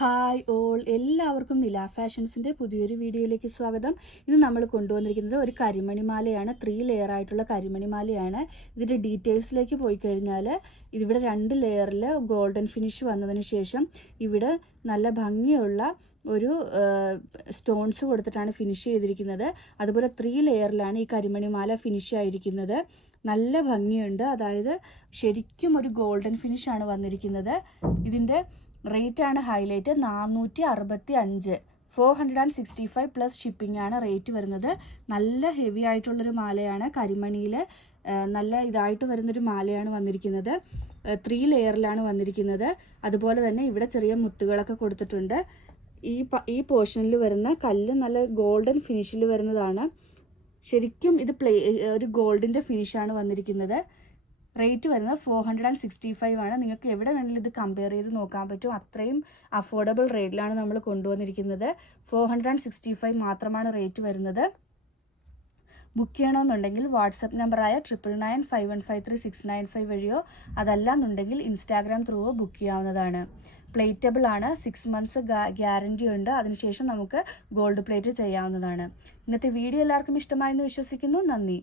Hi all, എല്ലാവർക്കും നില ഫാഷൻസിൻ്റെ പുതിയൊരു വീഡിയോയിലേക്ക് സ്വാഗതം. ഇത് നമ്മൾ കൊണ്ടുവന്നിരിക്കുന്നത് ഒരു കരിമണിമാലയാണ്. 3 ലെയർ ആയിട്ടുള്ള കരിമണിമാലയാണ്. ഇതിൻ്റെ ഡീറ്റെയിൽസിലേക്ക് പോയി കഴിഞ്ഞാൽ ഇവിടെ 2 ലെയറിൽ ഗോൾഡൻ ഫിനിഷ് വന്നതിന് ശേഷം ഇവിടെ നല്ല ഭംഗിയുള്ള ഒരു സ്റ്റോൺസ് കൊടുത്തിട്ടാണ് ഫിനിഷ് ചെയ്തിരിക്കുന്നത്. അതുപോലെ 3 ലെയറിലാണ് ഈ കരിമണിമാല ഫിനിഷ് ആയിരിക്കുന്നത്. നല്ല ഭംഗിയുണ്ട്, അതായത് ശരിക്കും ഒരു ഗോൾഡൻ ഫിനിഷാണ് വന്നിരിക്കുന്നത്. ഇതിൻ്റെ റേറ്റ് ആണ് ഹൈലൈറ്റ്. 465, 465 പ്ലസ് ഷിപ്പിംഗ് ആണ് റേറ്റ് വരുന്നത്. നല്ല ഹെവി ആയിട്ടുള്ളൊരു മാലയാണ്. കരിമണിയിൽ നല്ല ഇതായിട്ട് വരുന്നൊരു മാലയാണ് വന്നിരിക്കുന്നത്. 3 ലെയറിലാണ് വന്നിരിക്കുന്നത്. അതുപോലെ തന്നെ ഇവിടെ ചെറിയ മുത്തുകളൊക്കെ കൊടുത്തിട്ടുണ്ട്. ഈ പോർഷനിൽ വരുന്ന കല്ല് നല്ല ഗോൾഡൻ ഫിനിഷിൽ വരുന്നതാണ്. ശരിക്കും ഇത് ഒരു ഗോൾഡിൻ്റെ ഫിനിഷാണ് വന്നിരിക്കുന്നത്. റേറ്റ് വരുന്നത് 465 ആണ്. നിങ്ങൾക്ക് എവിടെ വേണമെങ്കിലും ഇത് കമ്പയർ ചെയ്ത് നോക്കാൻ പറ്റും. അത്രയും അഫോർഡബിൾ റേറ്റിലാണ് നമ്മൾ കൊണ്ടുവന്നിരിക്കുന്നത്. 465 മാത്രമാണ് റേറ്റ് വരുന്നത്. ബുക്ക് ചെയ്യണമെന്നുണ്ടെങ്കിൽ വാട്സപ്പ് നമ്പറായ 9995153695 വഴിയോ അതല്ലാന്നുണ്ടെങ്കിൽ ഇൻസ്റ്റാഗ്രാം ത്രൂവോ ബുക്ക് ചെയ്യാവുന്നതാണ്. പ്ലേറ്റബിൾ ആണ്. 6 മന്ത്സ് ഗ്യാരൻറ്റി ഉണ്ട്. അതിനുശേഷം നമുക്ക് ഗോൾഡ് പ്ലേറ്റ് ചെയ്യാവുന്നതാണ്. ഇന്നത്തെ വീഡിയോ എല്ലാവർക്കും ഇഷ്ടമായെന്ന് വിശ്വസിക്കുന്നു. നന്ദി.